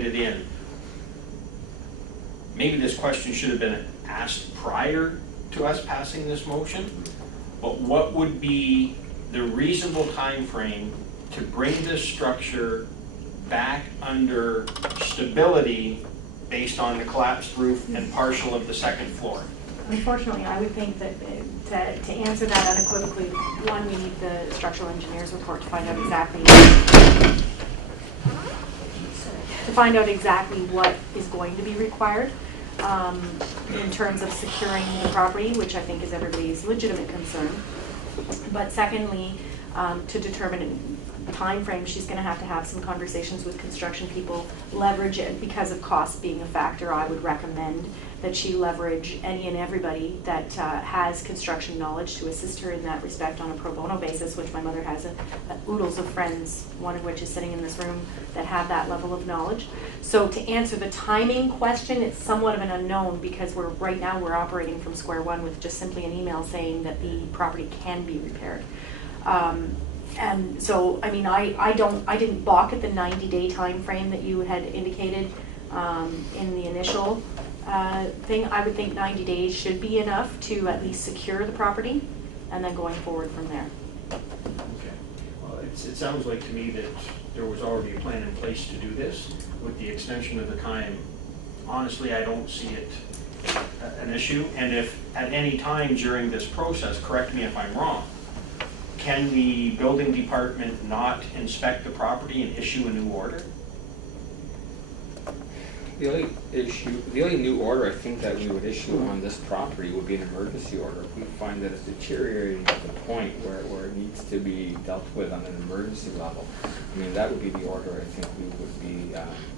handed in. Maybe this question should have been asked prior to us passing this motion, but what would be the reasonable time frame to bring this structure back under stability based on the collapsed roof and partial of the second floor? Unfortunately, I would think that to answer that unequivocally, one, we need the structural engineer's report to find out exactly what is going to be required in terms of securing the property, which I think is everybody's legitimate concern. But secondly, to determine time frame, she's going to have some conversations with construction people, leverage it because of cost being a factor. I would recommend that she leverage any and everybody that has construction knowledge to assist her in that respect on a pro bono basis, which my mother has oodles of friends, one of which is sitting in this room, that have that level of knowledge. So to answer the timing question, it's somewhat of an unknown because right now we're operating from square one with just simply an email saying that the property can be repaired. And so, I mean, I didn't balk at the 90-day time frame that you had indicated in the initial thing. I would think 90 days should be enough to at least secure the property, and then going forward from there. Okay. Well, it sounds like to me that there was already a plan in place to do this. With the extension of the time, honestly, I don't see it an issue. And if at any time during this process, correct me if I'm wrong, can the building department not inspect the property and issue a new order? The only new order I think that we would issue on this property would be an emergency order. If we find that it's deteriorating to the point where it needs to be dealt with on an emergency level, I mean, that would be the order I think we would be.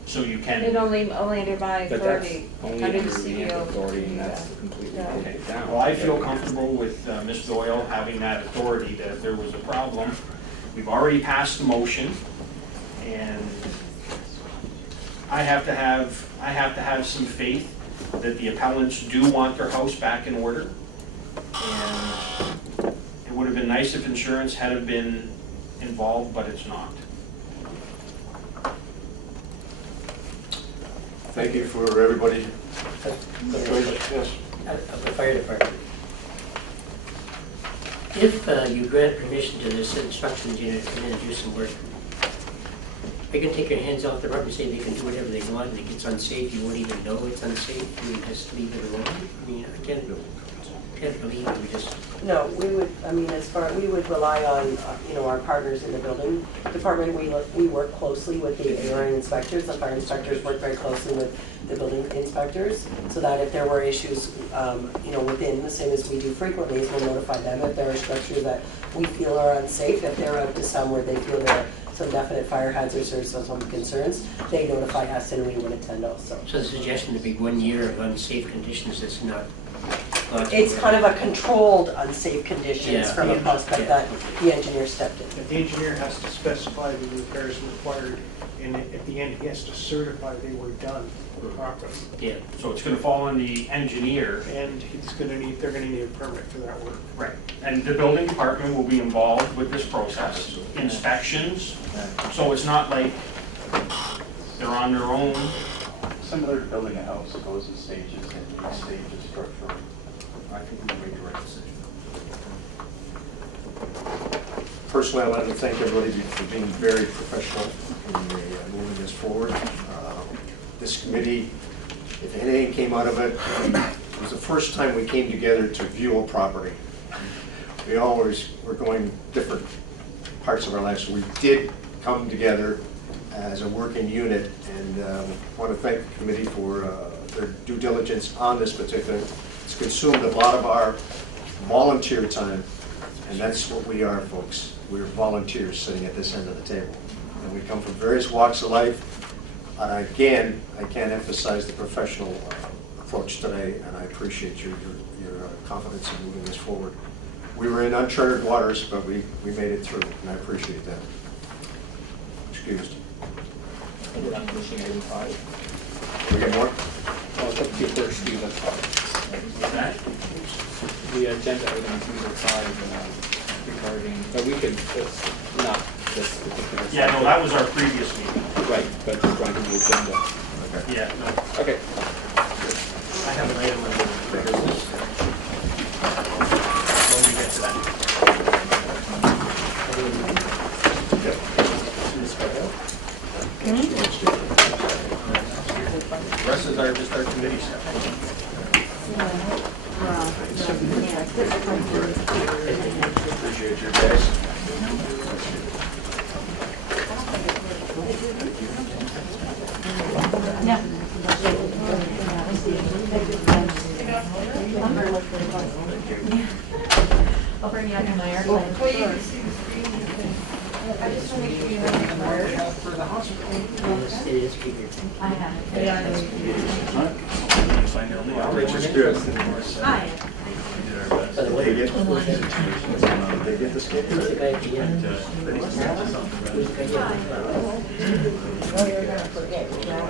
So you can. And only under my authority. Only under the CEO authority, and that's completely taken down. Well, I feel comfortable with Ms. Doyle having that authority that if there was a problem, we've already passed the motion, and I have to have some faith that the appellants do want their house back in order. And it would have been nice if insurance had have been involved, but it's not. Thank you for everybody. Yes. Of the fire department. If you grant permission to this instructions unit to come in and do some work, they can take your hands off the rubber and say they can do whatever they want, and if it's unsafe, you won't even know it's unsafe, you just leave it alone. I mean, I can't believe it. We just... No, we would, I mean, we would rely on, our partners in the building department. We work closely with the ARN inspectors. The fire inspectors work very closely with the building inspectors, so that if there were issues, within, the same as we do frequently, is we'll notify them if there are structures that we feel are unsafe. If they're up to some where they feel there are some definite fire hazards or some concerns, they notify us and we would attend also. So the suggestion to be 1 year of unsafe conditions is not... It's kind of a controlled unsafe conditions from a prospect that the engineer stepped in. But the engineer has to specify the repairs required, and at the end he has to certify they were done properly. Yeah. So it's going to fall on the engineer, and they're going to need a permit for that work. right? And the building department will be involved with this process, inspections. So it's not like they're on their own. Similar to building a house, it goes in stages, and each stage is structural. I think we made the right decision. Personally, I want to thank everybody for being very professional in moving this forward. This committee, if anything came out of it, it was the first time we came together to view a property. We always were going different parts of our lives. So we did come together as a working unit, and want to thank the committee for their due diligence on this particular. It's consumed a lot of our volunteer time, and that's what we are, folks. We're volunteers sitting at this end of the table, and we come from various walks of life. Again, I can't emphasize the professional approach today, and I appreciate your confidence in moving this forward. We were in uncharted waters, but we made it through, and I appreciate that. Excused. We get more? Well, it's up to you first, Steve, that's fine. Okay. The agenda items number 5 regarding, but we could, it's not this particular. Yeah, no, that was our previous meeting. Right, but regarding the agenda. Yeah, no, Okay. I have an item on the business. When we get to that. The rest is our, just our committee stuff. Appreciate your guys. I'll bring you up in my airplane. I just want to make sure you have the card. It is bigger. I have it. Which is good. Hi. By the way, They get the skate? who's the guy at the end? Who's the guy at the end? Oh, you're gonna forget, right?